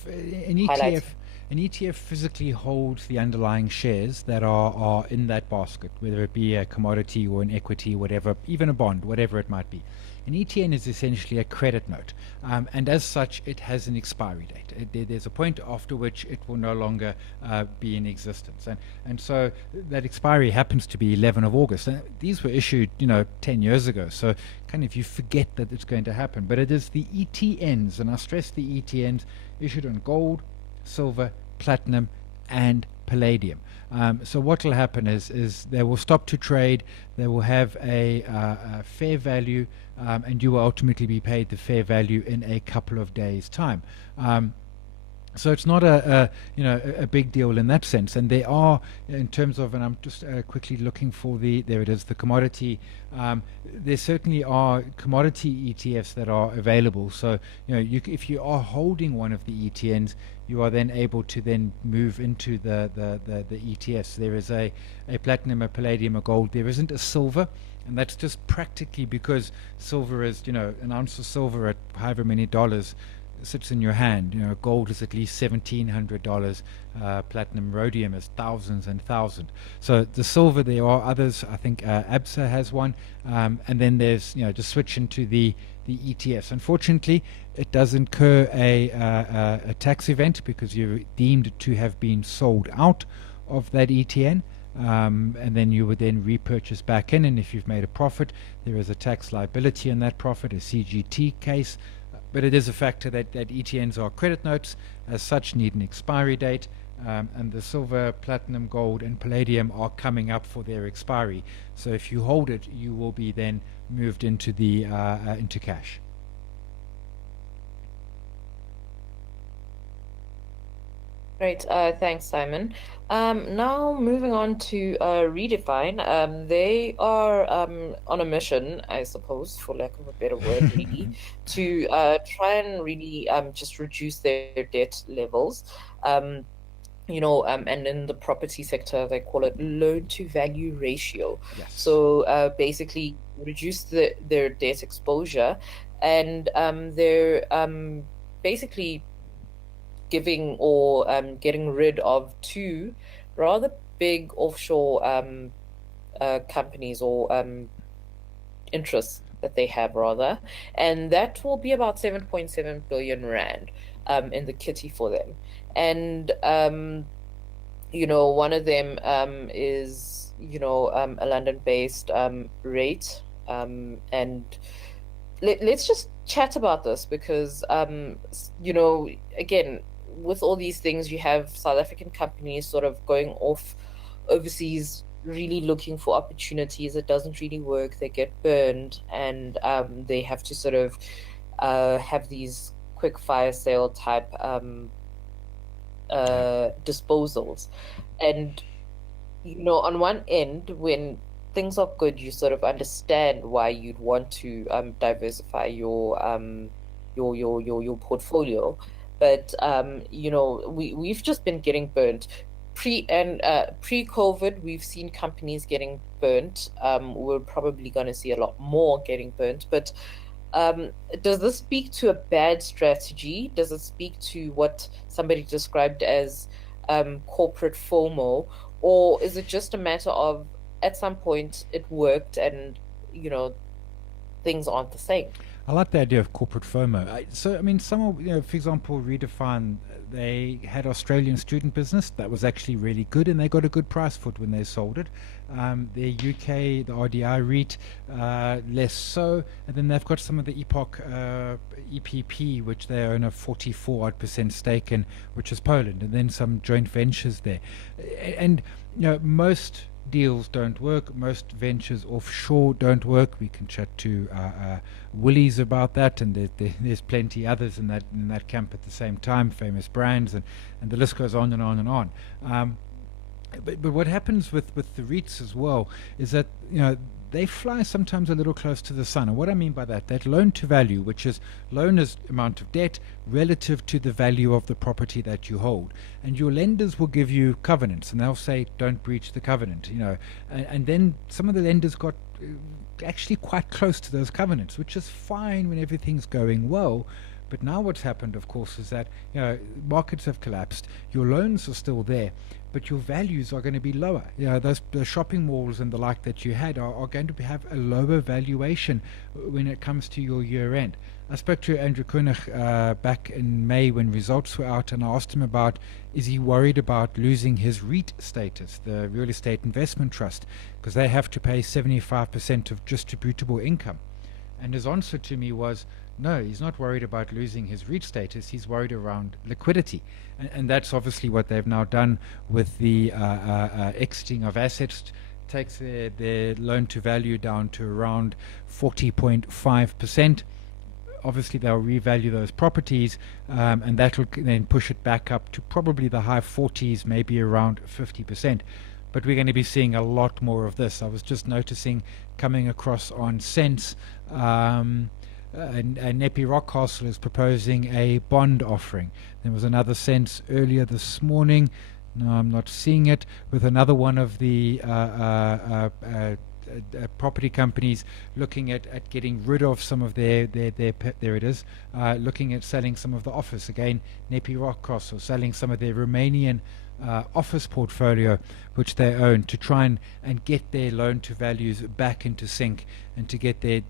An ETF physically holds the underlying shares that are in that basket, whether it be a commodity or an equity, whatever, even a bond, whatever it might be. An ETN is essentially a credit note, and as such, it has an expiry date. There's a point after which it will no longer be in existence, and so that expiry happens to be 11 of August. And these were issued, 10 years ago, so kind of you forget that it's going to happen. But it is the ETNs, and I stress the ETNs, issued on gold, silver, platinum, and palladium. So what will happen is they will stop to trade, they will have a fair value, and you will ultimately be paid the fair value in a couple of days' time. So it's not a big deal in that sense, and there are, in terms of, and I'm just quickly looking for there it is, the commodity. There certainly are commodity ETFs that are available. So if you are holding one of the ETNs, you are then able to then move into the ETFs. There is a platinum, a palladium, a gold. There isn't a silver. And that's just practically because silver is, an ounce of silver at however many dollars sits in your hand. Gold is at least $1,700. Platinum, rhodium is thousands and thousands. So the silver, there are others. I think ABSA has one, and then there's just switch into the ETFs. Unfortunately, it does incur a tax event because you're deemed to have been sold out of that ETN. And then you would then repurchase back in, and if you've made a profit, there is a tax liability in that profit, a CGT case. But it is a factor that ETNs are credit notes, as such need an expiry date, and the silver, platinum, gold, and palladium are coming up for their expiry. So if you hold it, you will be then moved into the into cash. Great. Thanks, Simon. Now moving on to Redefine. They are on a mission, I suppose, for lack of a better word, really, to try and really just reduce their debt levels. And in the property sector, they call it loan-to-value ratio. Yes. So basically, reduce their debt exposure, and they're basically giving or getting rid of two rather big offshore companies or interests that they have, rather, and that will be about 7.7 billion rand in the kitty for them. And one of them is a London-based rate, and let's just chat about this because again, with all these things, you have South African companies sort of going off overseas, really looking for opportunities. It doesn't really work. They get burned, and they have to sort of have these quick fire sale type disposals. And on one end, when things are good, you sort of understand why you'd want to diversify your portfolio. But we've just been getting burnt. Pre-COVID, we've seen companies getting burnt. We're probably going to see a lot more getting burnt. But does this speak to a bad strategy? Does it speak to what somebody described as corporate FOMO? Or is it just a matter of at some point it worked and, things aren't the same? I like the idea of corporate FOMO. Some, for example, Redefine, they had Australian student business that was actually really good, and they got a good price for it when they sold it. Their UK, the RDI REIT, less so, and then they've got some of the Epoch EPP, which they own a 44% stake in, which is Poland, and then some joint ventures there. And most deals don't work. Most ventures offshore don't work. We can chat to Woolies about that, and there's plenty others in that camp at the same time, famous brands, and the list goes on and on and on. But what happens with the REITs as well is that they fly sometimes a little close to the sun. And what I mean by that loan to value, which is loan is amount of debt relative to the value of the property that you hold. And your lenders will give you covenants, and they'll say, don't breach the covenant, and then some of the lenders got actually quite close to those covenants, which is fine when everything's going well. But now what's happened, of course, is that markets have collapsed. Your loans are still there, but your values are going to be lower. Those the shopping malls and the like that you had are going to have a lower valuation when it comes to your year end. I spoke to Andrew Koenig back in May when results were out, and I asked him about, is he worried about losing his REIT status, the Real Estate Investment Trust, because they have to pay 75% of distributable income. And his answer to me was, no, he's not worried about losing his REIT status. He's worried around liquidity. And that's obviously what they've now done with the exiting of assets. Takes their loan to value down to around 40.5%. Obviously, they'll revalue those properties, and that will then push it back up to probably the high 40s, maybe around 50%. But we're going to be seeing a lot more of this. I was just noticing coming across on Sense, and Nepi Rockcastle is proposing a bond offering. There was another Sense earlier this morning. No, I'm not seeing it, with another one of the property companies looking at getting rid of some of their there it is, looking at selling some of the office. Again, Nepi Rockcastle selling some of their Romanian office portfolio which they own, to try and get their loan to values back into sync and to get their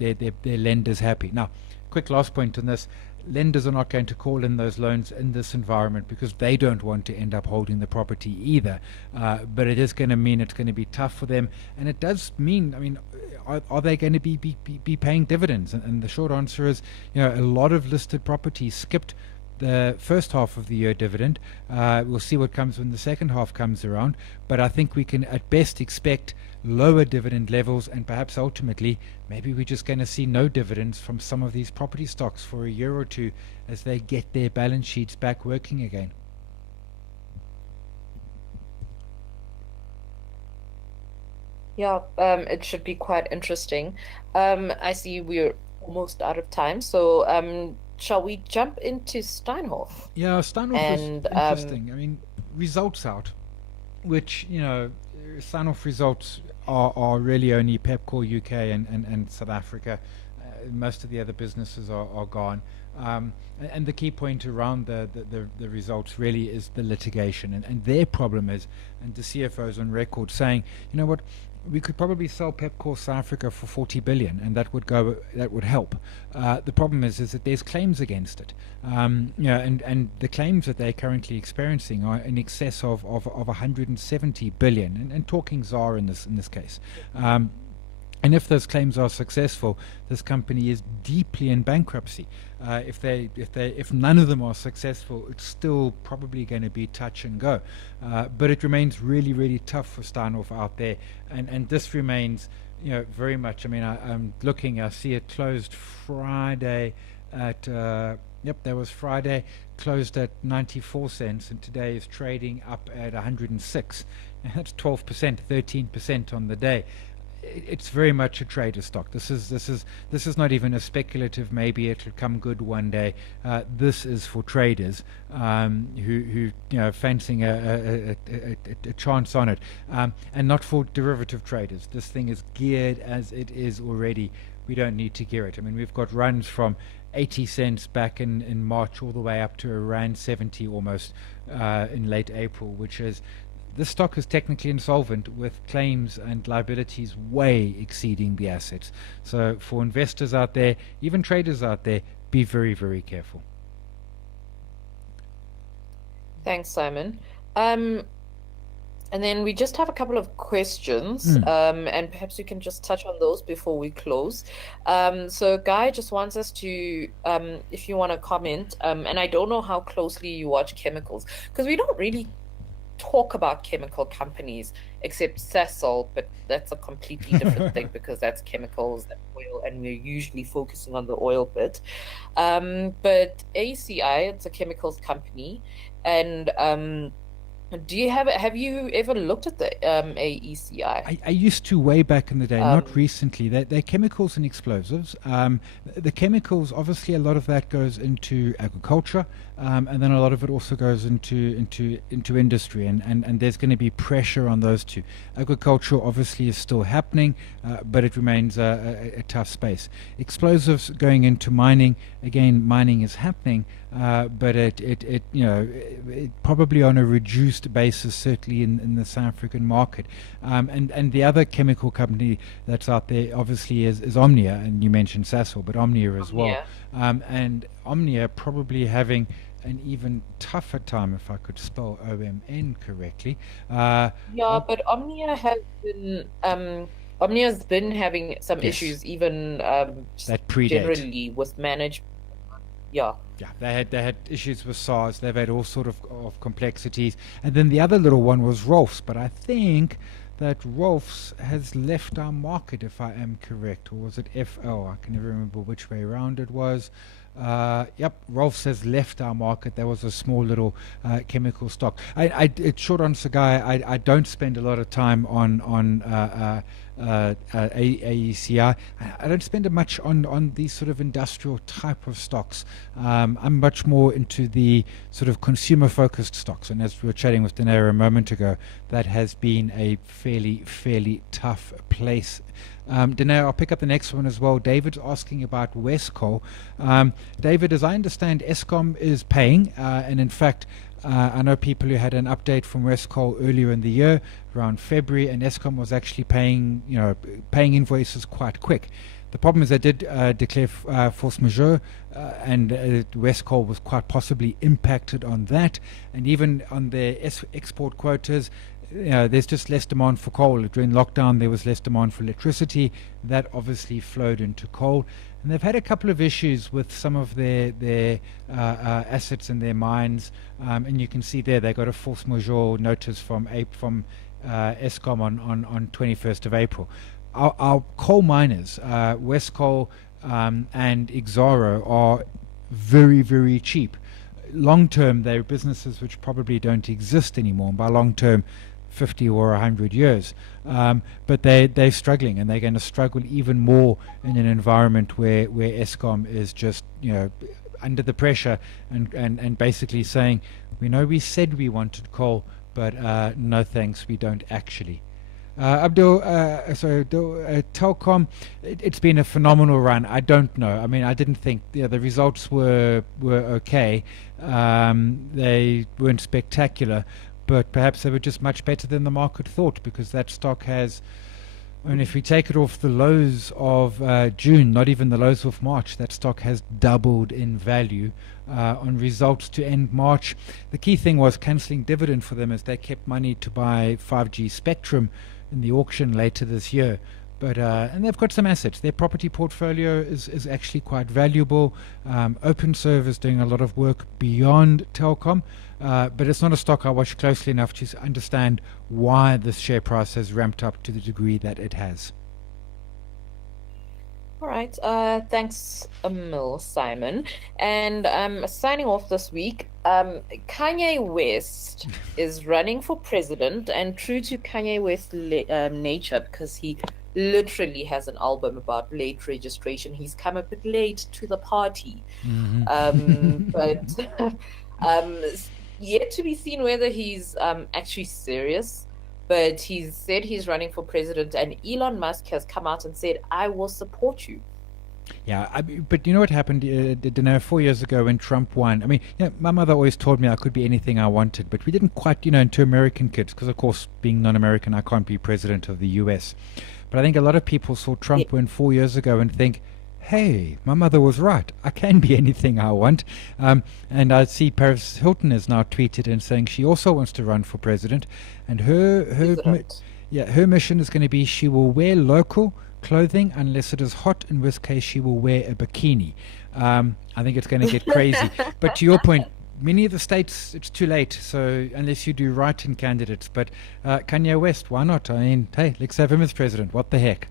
lenders happy. Now, quick last point on this: lenders are not going to call in those loans in this environment because they don't want to end up holding the property either. But it is going to mean it's going to be tough for them, and it does mean, I mean, are they going to be paying dividends? And the short answer is, a lot of listed properties skipped the first half of the year dividend. We'll see what comes when the second half comes around, but I think we can at best expect lower dividend levels, and perhaps ultimately maybe we're just going to see no dividends from some of these property stocks for a year or two as they get their balance sheets back working again. Yeah, it should be quite interesting. I see we're almost out of time, so shall we jump into Steinhoff? Yeah, Steinhoff is And interesting. I mean, results out, which, Steinhoff results are really only Pepcore UK and South Africa. Most of the other businesses are gone. And the key point around the results really is the litigation. And their problem is, and the CFO's on record saying, you know what, we could probably sell Pepcore South Africa for 40 billion, and that would help. The problem is that there's claims against it. And the claims that they're currently experiencing are in excess of 170 billion, and talking ZAR in this case. And if those claims are successful, this company is deeply in bankruptcy. If none of them are successful, it's still probably going to be touch and go. But it remains really, really tough for Steinhoff out there, and this remains, very much. I mean, I'm looking. I see it closed Friday at. Yep, that was Friday. Closed at 94 cents, and today is trading up at 106. And that's 12%, 13% on the day. It's very much a trader stock. This is not even a speculative, maybe it'll come good one day. This is for traders who fancying a chance on it, and not for derivative traders. This thing is geared as it is already. We don't need to gear it. I mean, we've got runs from 80 cents back in March all the way up to around 70 almost in late April, which is, this stock is technically insolvent with claims and liabilities way exceeding the assets. So for investors out there, even traders out there, be very, very careful. thanks, Simon. And then we just have a couple of questions, and perhaps we can just touch on those before we close. So Guy just wants us to, if you want to comment, and I don't know how closely you watch chemicals, because we don't really talk about chemical companies except Sasol, but that's a completely different thing because that's chemicals and oil, and we're usually focusing on the oil bit. But ACI, it's a chemicals company, and Have you ever looked at the AECI? I used to way back in the day, not Um, recently. They're chemicals and explosives. The chemicals, obviously, a lot of that goes into agriculture, and then a lot of it also goes into industry, and there's going to be pressure on those two. Agriculture obviously is still happening, but it remains a tough space. Explosives going into mining, again, mining is happening, but it probably on a reduced basis, certainly in the South African market. And the other chemical company that's out there obviously is Omnia, and you mentioned Sasol, but Omnia as well. yeah. And Omnia probably having an even tougher time, if I could spell OMN correctly. Yeah, Of but Omnia's been having some yes, issues even just that predate. generally with management. Yeah. Yeah, they had issues with SARS. They've had all sort of complexities, and then the other little one was Rolfs. But I think that Rolfs has left our market, if I am correct, or was it FL? I can never remember which way around it was. Yep, Rolfs has left our market. There was a small little chemical stock. It's short answer, Guy. I don't spend a lot of time on AECI. I don't spend much on these sort of industrial type of stocks. I'm much more into the sort of consumer focused stocks. And as we were chatting with Danera a moment ago, that has been a fairly tough place. Danera, I'll pick up the next one as well. David's asking about Westcoal. David, as I understand, Eskom is paying, and in fact, I know people who had an update from Westcoal earlier in the year, around February, and Eskom was actually paying invoices quite quick. The problem is they did declare force majeure, and Westcoal was quite possibly impacted on that, and even on their export quotas. There's just less demand for coal. During lockdown, there was less demand for electricity. That obviously flowed into coal. And they've had a couple of issues with some of their assets in their mines. And you can see there they got a force majeure notice from Eskom on 21st of April. Our coal miners, Westcoal and Exxaro, are very cheap. Long term, they're businesses which probably don't exist anymore. And by long term, 50 or 100 years. But they're struggling, and they're going to struggle even more in an environment where Eskom is just, under the pressure and basically saying, we said we wanted coal, but no thanks, we don't actually. Telkom, it's been a phenomenal run. I don't know. I mean, I didn't think the results were okay. They weren't spectacular, but perhaps they were just much better than the market thought, because that stock has, I mean, if we take it off the lows of June, not even the lows of March, that stock has doubled in value on results to end March. The key thing was cancelling dividend for them, as they kept money to buy 5G spectrum in the auction later this year. But and they've got some assets. Their property portfolio is actually quite valuable. OpenServe is doing a lot of work beyond Telkom, but it's not a stock I watch closely enough to understand why this share price has ramped up to the degree that it has. All right. Thanks a mil, Simon. And signing off this week, Kanye West is running for president, and true to Kanye West's nature, because he literally has an album about late registration. He's come a bit late to the party. But yet to be seen whether he's actually serious. But he's said he's running for president, and Elon Musk has come out and said, I will support you. Yeah, but you know what happened, 4 years ago when Trump won? I mean, my mother always told me I could be anything I wanted, but we didn't quite, into American kids, because of course, being non-American, I can't be president of the US. But I think a lot of people saw Trump win 4 years ago and think, hey, my mother was right. I can be anything I want. And I see Paris Hilton has now tweeted and saying she also wants to run for president. And her mission is going to be, she will wear local clothing unless it is hot, in which case she will wear a bikini. I think it's going to get crazy. But to your point, many of the states, it's too late. So unless you do write-in candidates. But Kanye West, why not? I mean, hey, let's have him as president. What the heck?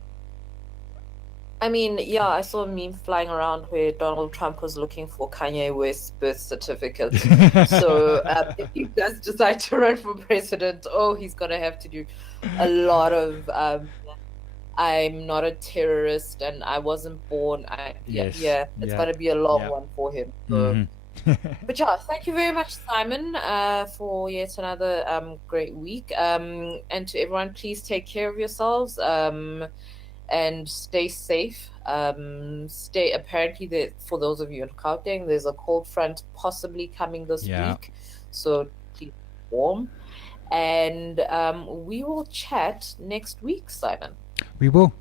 I mean, yeah, I saw a meme flying around where Donald Trump was looking for Kanye West's birth certificate. So if he does decide to run for president, oh, he's gonna have to do a lot of I'm not a terrorist and I wasn't born. Yes. Yeah, it's Yeah. gonna be a long Yeah. one for him. So, Hmm. but yeah, thank you very much, Simon, for yet another great week. And to everyone, please take care of yourselves. And stay safe. Stay apparently that for those of you in Gauteng, there's a cold front possibly coming this Yeah. week, so please be warm. And we will chat next week, Simon. We will.